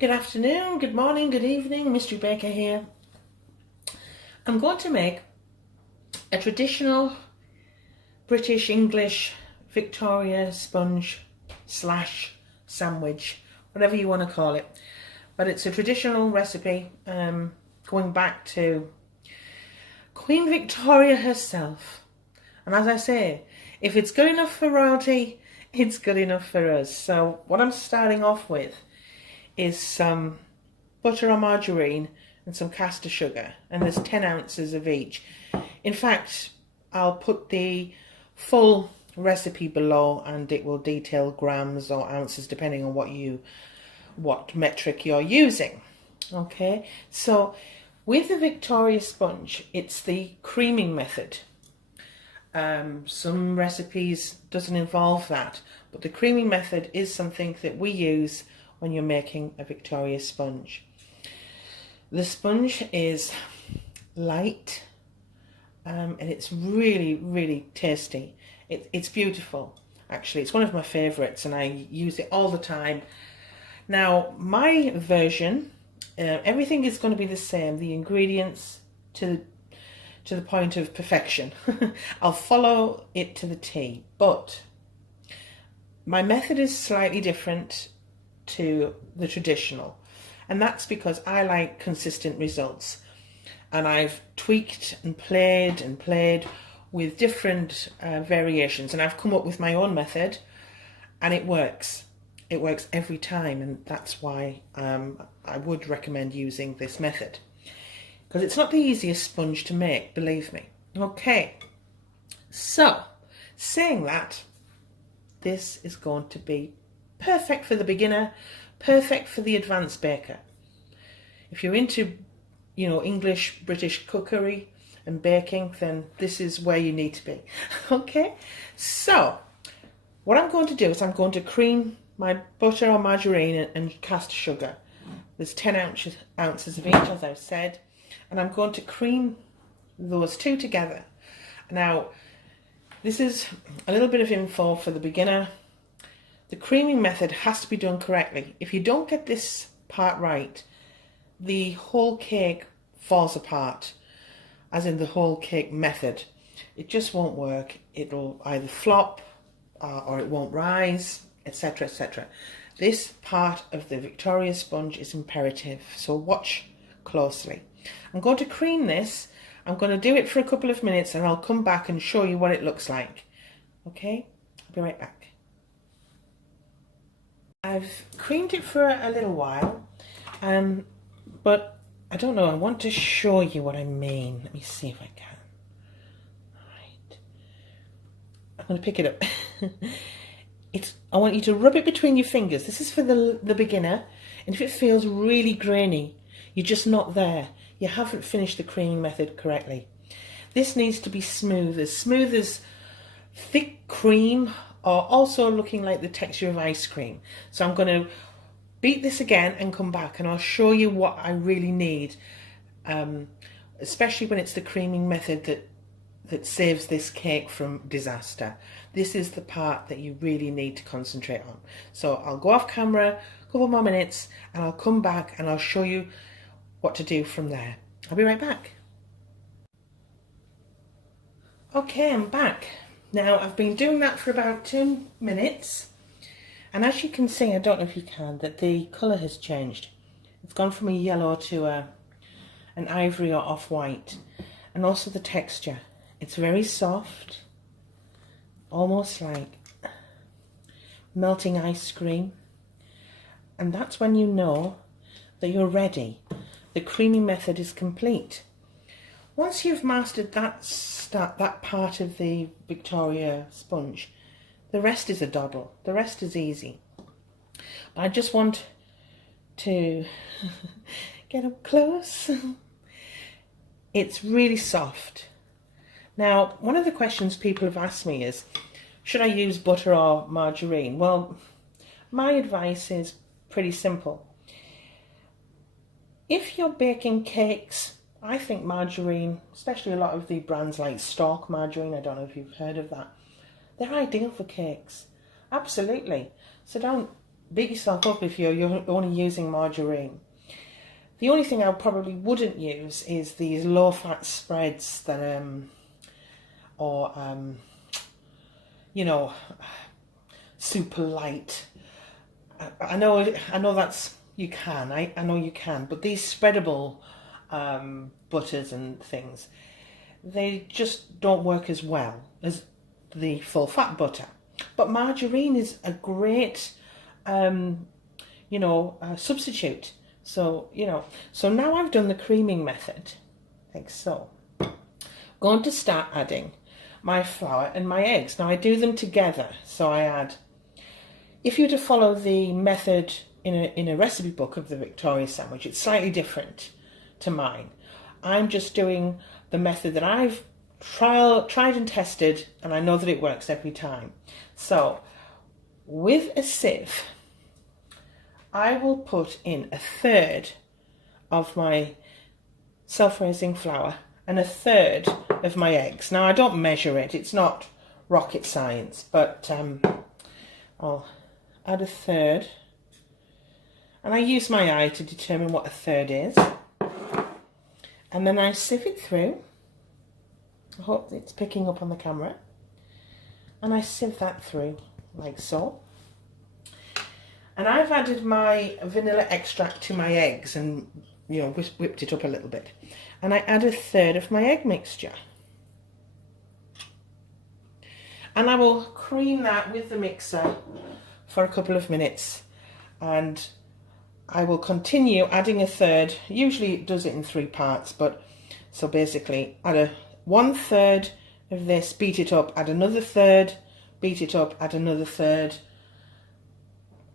Good afternoon, good morning, good evening, Mystery Baker here. I'm going to make a traditional British English Victoria sponge slash sandwich, whatever you want to call it. But it's a traditional recipe going back to Queen Victoria herself. And as I say, if it's good enough for royalty, it's good enough for us. So what I'm starting off with is some butter or margarine and some caster sugar, and there's 10 ounces of each. In fact, I'll put the full recipe below and it will detail grams or ounces depending on what metric you're using. Okay, so with the Victoria sponge, it's the creaming method. Some recipes doesn't involve that, but the creaming method is something that we use when you're making a Victoria sponge. The sponge is light and it's really tasty. It's beautiful, actually. It's one of my favourites and I use it all the time. Now, my version, everything is going to be the same. The ingredients to the point of perfection. I'll follow it to the T, but my method is slightly different to the traditional, and that's because I like consistent results, and I've tweaked and played with different variations, and I've come up with my own method, and it works every time, and that's why I would recommend using this method, because it's not the easiest sponge to make, believe me. Okay, so saying that, this is going to be perfect for the beginner, perfect for the advanced baker. If you're into, English, British cookery and baking, then this is where you need to be. Okay, so what I'm going to do is I'm going to cream my butter or margarine and caster sugar. There's 10 ounces of each, as I've said, and I'm going to cream those two together. Now, this is a little bit of info for the beginner. The creaming method has to be done correctly. If you don't get this part right, the whole cake falls apart, as in the whole cake method. It just won't work. It'll either flop or it won't rise, etc, etc. This part of the Victoria sponge is imperative, so watch closely. I'm going to cream this. I'm going to do it for a couple of minutes and I'll come back and show you what it looks like. Okay, I'll be right back. I've creamed it for a little while, but I don't know, I want to show you what I mean. Let me see if I can. Right. I'm going to pick it up. I want you to rub it between your fingers. This is for the beginner, and if it feels really grainy, you're just not there. You haven't finished the creaming method correctly. This needs to be smooth as thick cream, or also looking like the texture of ice cream. So I'm going to beat this again and come back and I'll show you what I really need, especially when it's the creaming method that saves this cake from disaster. This is the part that you really need to concentrate on. So I'll go off camera a couple more minutes and I'll come back and I'll show you what to do from there. I'll be right back. Okay, I'm back. Now, I've been doing that for about 2 minutes, and as you can see, I don't know if you can, that the colour has changed. It's gone from a yellow to an ivory or off-white, and also the texture. It's very soft, almost like melting ice cream, and that's when you know that you're ready. The creaming method is complete. Once you've mastered that part of the Victoria sponge, the rest is a doddle. The rest is easy. I just want to get up close. It's really soft. Now, one of the questions people have asked me is, should I use butter or margarine? Well, my advice is pretty simple. If you're baking cakes, I think margarine, especially a lot of the brands like Stork margarine, I don't know if you've heard of that, they're ideal for cakes. Absolutely. So don't beat yourself up if you're only using margarine. The only thing I probably wouldn't use is these low-fat spreads that, you know, super light. I know that's, you can, I know you can, but these spreadable butters and things, they just don't work as well as the full-fat butter. But margarine is a great, substitute. So, so now I've done the creaming method, like so. I'm going to start adding my flour and my eggs. Now I do them together. So I add, if you were to follow the method in a recipe book of the Victoria sandwich, it's slightly different to mine. I'm just doing the method that I've tried and tested, and I know that it works every time. So with a sieve, I will put in 1/3 of my self-raising flour and 1/3 of my eggs. Now I don't measure it, it's not rocket science, but I'll add 1/3, and I use my eye to determine what 1/3 is, and then I sieve it through. I hope it's picking up on the camera, and I sieve that through like so. And I've added my vanilla extract to my eggs and, whipped it up a little bit. And I add 1/3 of my egg mixture. And I will cream that with the mixer for a couple of minutes. And I will continue adding 1/3. Usually it does it in 3 parts, but so basically add 1/3 of this, beat it up, add another 1/3, beat it up, add another 1/3.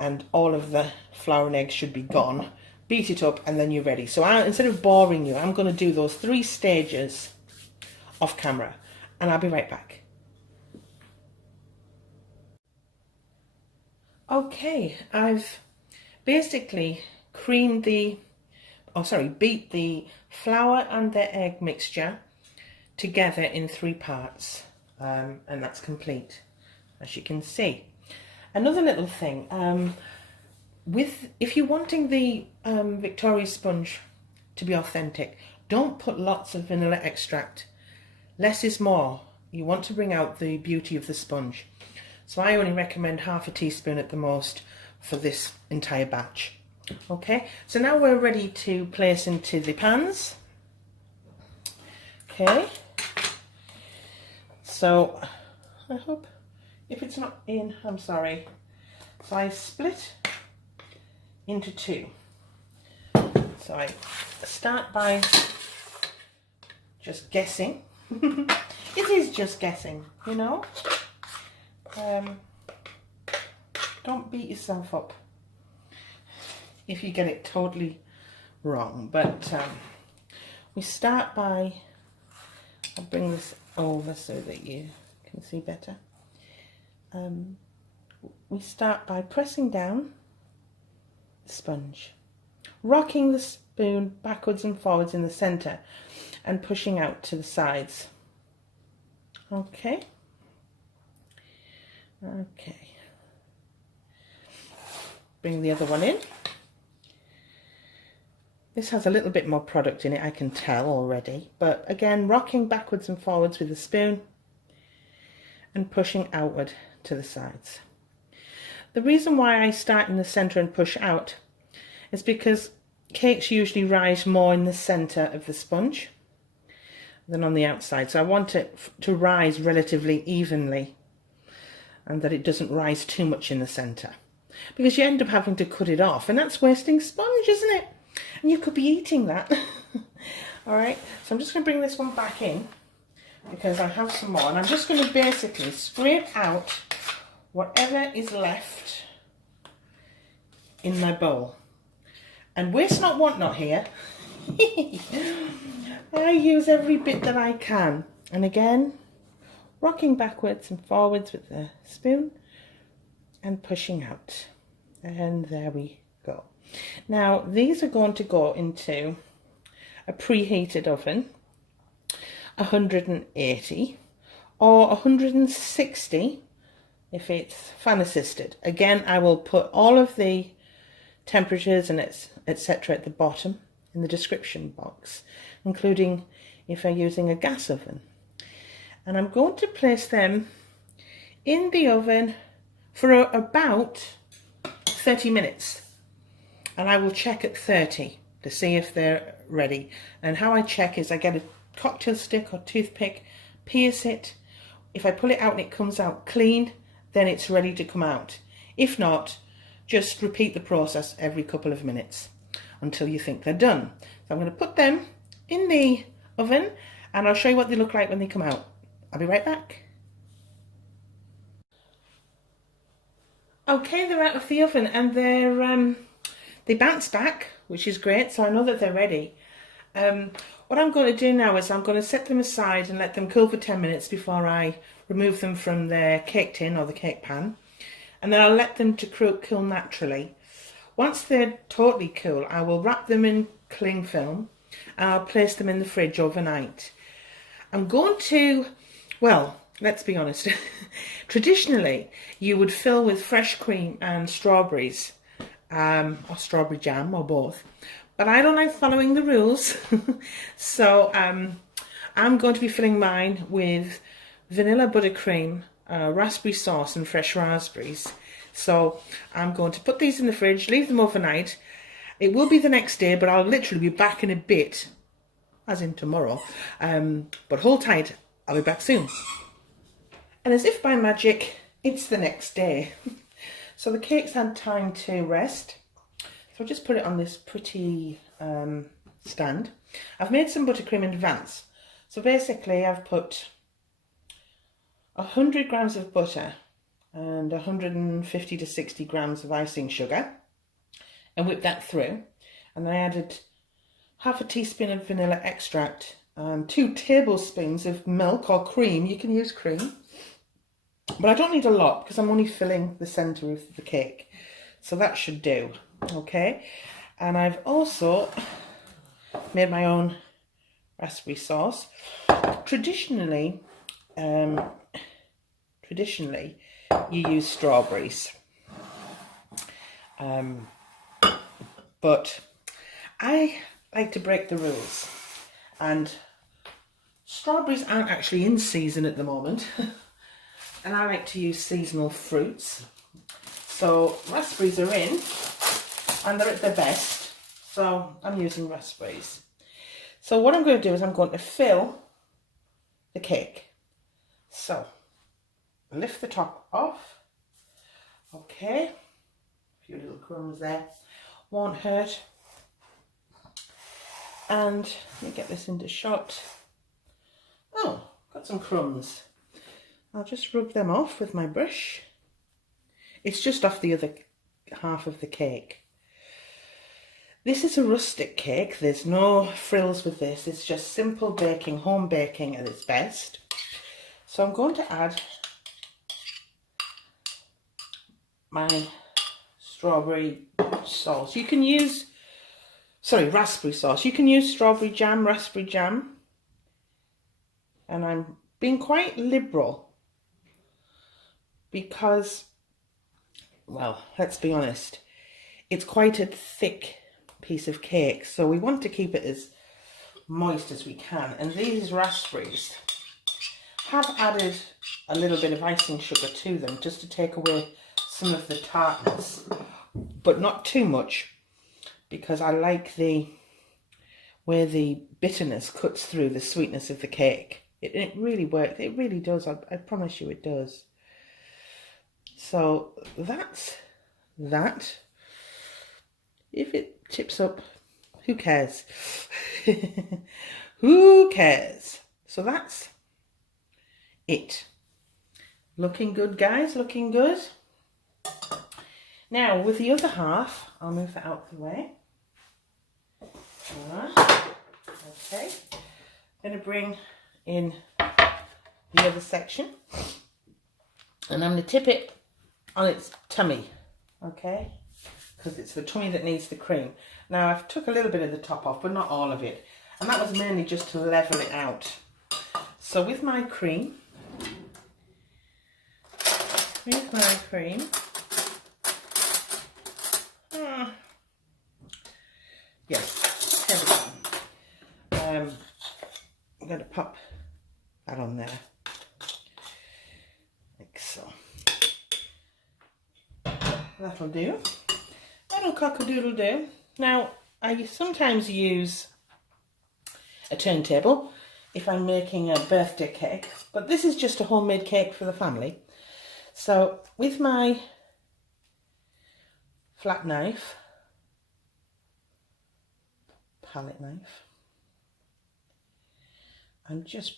And all of the flour and eggs should be gone. Beat it up and then you're ready. So instead of boring you, I'm going to do those 3 stages off camera, and I'll be right back. Okay, I've basically beat the flour and the egg mixture together in 3 parts, and that's complete, as you can see. Another little thing, if you're wanting the Victoria sponge to be authentic, don't put lots of vanilla extract. Less is more. You want to bring out the beauty of the sponge. So I only recommend 1/2 teaspoon at the most for this entire batch. Okay, so now we're ready to place into the pans. Okay, so I hope, if it's not in, I'm sorry. So I split into 2. So I start by just guessing. It is just guessing, Don't beat yourself up if you get it totally wrong. But we start by, I'll bring this over so that you can see better. We start by pressing down the sponge, rocking the spoon backwards and forwards in the center and pushing out to the sides. Okay. Bring the other one in. This has a little bit more product in it, I can tell already, but again, rocking backwards and forwards with the spoon and pushing outward to the sides. The reason why I start in the center and push out is because cakes usually rise more in the center of the sponge than on the outside. So I want it to rise relatively evenly, and that it doesn't rise too much in the center, because you end up having to cut it off, and that's wasting sponge, isn't it? And you could be eating that. All right, so I'm just going to bring this one back in because I have some more, and I'm just going to basically scrape out whatever is left in my bowl. And waste not, want not here. I use every bit that I can. And again, rocking backwards and forwards with the spoon and pushing out. And there we go. Now, these are going to go into a preheated oven, 180 or 160 if it's fan assisted. Again, I will put all of the temperatures and etc. at the bottom in the description box, including if I'm using a gas oven. And I'm going to place them in the oven for about 30 minutes. And I will check at 30 to see if they're ready. And how I check is I get a cocktail stick or toothpick, pierce it. If I pull it out and it comes out clean, then it's ready to come out. If not, just repeat the process every couple of minutes until you think they're done. So I'm going to put them in the oven and I'll show you what they look like when they come out. I'll be right back. Okay, they're out of the oven and they bounce back, which is great, so I know that they're ready. What I'm going to do now is I'm going to set them aside and let them cool for 10 minutes before I remove them from their cake tin or the cake pan. And then I'll let them to cool naturally. Once they're totally cool, I will wrap them in cling film and I'll place them in the fridge overnight. I'm going to, well, let's be honest, traditionally you would fill with fresh cream and strawberries, or strawberry jam, or both. But I don't like following the rules, so I'm going to be filling mine with vanilla buttercream, raspberry sauce and fresh raspberries. So I'm going to put these in the fridge, leave them overnight. It will be the next day, but I'll literally be back in a bit, as in tomorrow. But hold tight, I'll be back soon. And as if by magic, it's the next day. So the cake's had time to rest. So I'll just put it on this pretty stand. I've made some buttercream in advance. So basically I've put 100 grams of butter and 150 to 60 grams of icing sugar and whipped that through. And then I added half a teaspoon of vanilla extract and 2 tablespoons of milk or cream. You can use cream. But I don't need a lot because I'm only filling the centre of the cake. So that should do. Okay. And I've also made my own raspberry sauce. Traditionally, you use strawberries. But I like to break the rules. And strawberries aren't actually in season at the moment. And I like to use seasonal fruits. So raspberries are in and they're at their best. So I'm using raspberries. So what I'm going to do is I'm going to fill the cake. So lift the top off. Okay. A few little crumbs there. Won't hurt. And let me get this into shot. Oh, got some crumbs. I'll just rub them off with my brush. It's just off the other half of the cake. This is a rustic cake. There's no frills with this. It's just simple baking, home baking at its best. So I'm going to add my strawberry sauce. You can use, raspberry sauce. You can use strawberry jam, raspberry jam. And I'm being quite liberal because, well, let's be honest, it's quite a thick piece of cake, so we want to keep it as moist as we can. And these raspberries have added a little bit of icing sugar to them just to take away some of the tartness, but not too much, because I like where the bitterness cuts through the sweetness of the cake. It really works. It really does. I promise you it does. So that's that. If it tips up, who cares? Who cares? So that's it. Looking good, guys. Looking good. Now, with the other half, I'll move that out of the way. Alright. Okay. I'm going to bring in the other section. And I'm going to tip it on its tummy. Okay. Because it's the tummy that needs the cream. Now, I've took a little bit of the top off, but not all of it. And that was mainly just to level it out. So with my cream, I'm Here's my cream. Yes, here we go. I'm going to pop that on there, like so. That'll do. That'll cock-a-doodle do. Now, I sometimes use a turntable if I'm making a birthday cake, but this is just a homemade cake for the family. So with my flat knife, palette knife, I'm just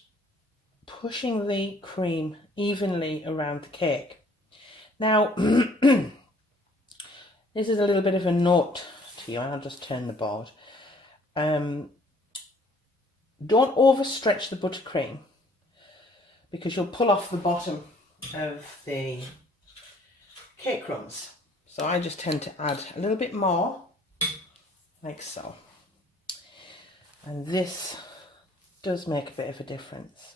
pushing the cream evenly around the cake. Now, this is a little bit of a note to you, and I'll just turn the board. Don't overstretch the buttercream because you'll pull off the bottom of the cake crumbs. So I just tend to add a little bit more, like so. And this does make a bit of a difference.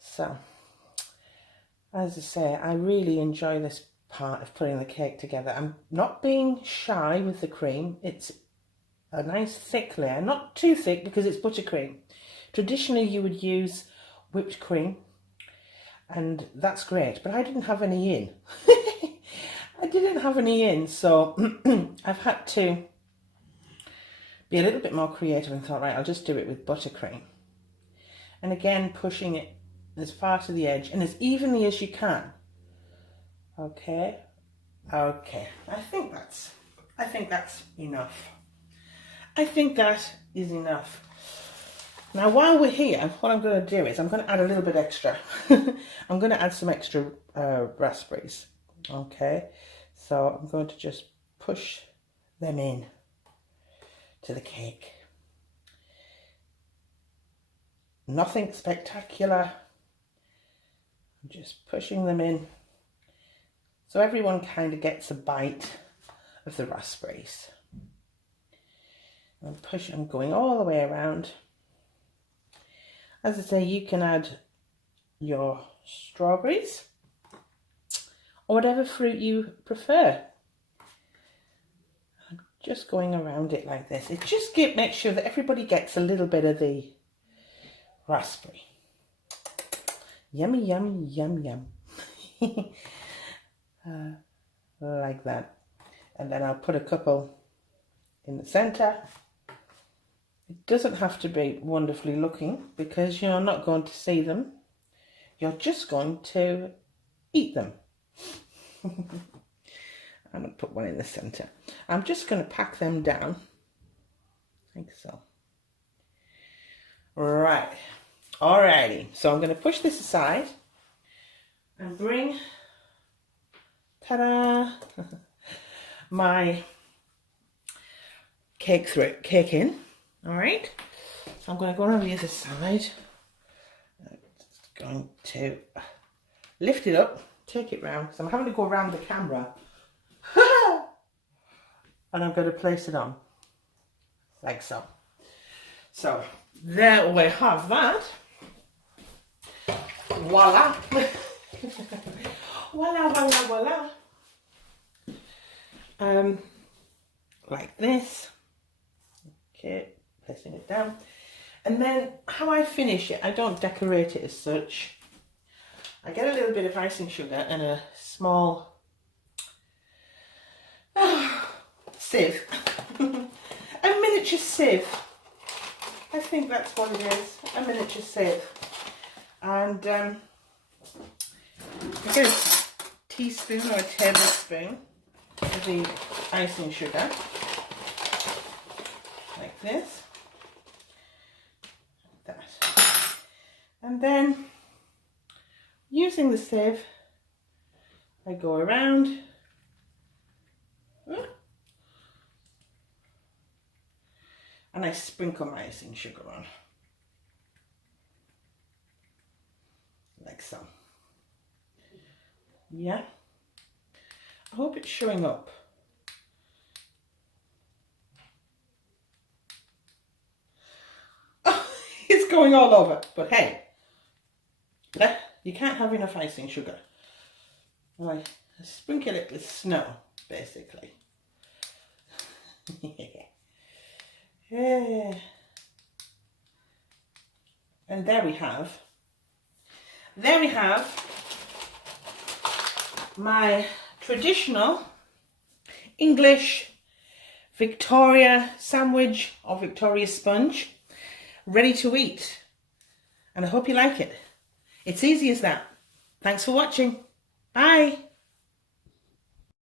So, as I say, I really enjoy this part of putting the cake together. I'm not being shy with the cream. It's a nice thick layer, not too thick because it's buttercream. Traditionally you would use whipped cream, and that's great, but I didn't have any in. I didn't have any in, so I've had to be a little bit more creative and thought, right, I'll just do it with buttercream. And again, pushing it as far to the edge and as evenly as you can. Okay, okay. I think that's enough. I think that is enough. Now, while we're here, what I'm going to do is I'm going to add a little bit extra. I'm going to add some extra raspberries. Okay, so I'm going to just push them in to the cake. Nothing spectacular. I'm just pushing them in so everyone kind of gets a bite of the raspberries. I'm going all the way around. As I say, you can add your strawberries or whatever fruit you prefer. I'm just going around it like this. It just makes sure that everybody gets a little bit of the raspberry. Yummy, yummy, yum, yum. Like that. And then I'll put a couple in the center. It doesn't have to be wonderfully looking because you're not going to see them. You're just going to eat them. I'm going to put one in the center. I'm just going to pack them down like so. Right. Alrighty. So I'm going to push this aside and bring, ta-da, my cake in. All right, so I'm going to go around the other side. I'm just going to lift it up, take it round. So I'm having to go around the camera. And I'm going to place it on, like so. So there we have that. Voila. Voila, voila, voila. Like this. Okay. Placing it down, and then how I finish it, I don't decorate it as such. I get a little bit of icing sugar and a small sieve, a miniature sieve. I think that's what it is, a miniature sieve. And I get a teaspoon or a tablespoon of the icing sugar, like this. And then, using the sieve, I go around and I sprinkle my icing sugar on, like so. Yeah, I hope it's showing up. Oh, it's going all over, but hey. You can't have enough icing sugar. I sprinkle it with snow, basically. Yeah. And there we have my traditional English Victoria sandwich or Victoria sponge, ready to eat. And I hope you like it. It's easy as that. Thanks for watching. Bye.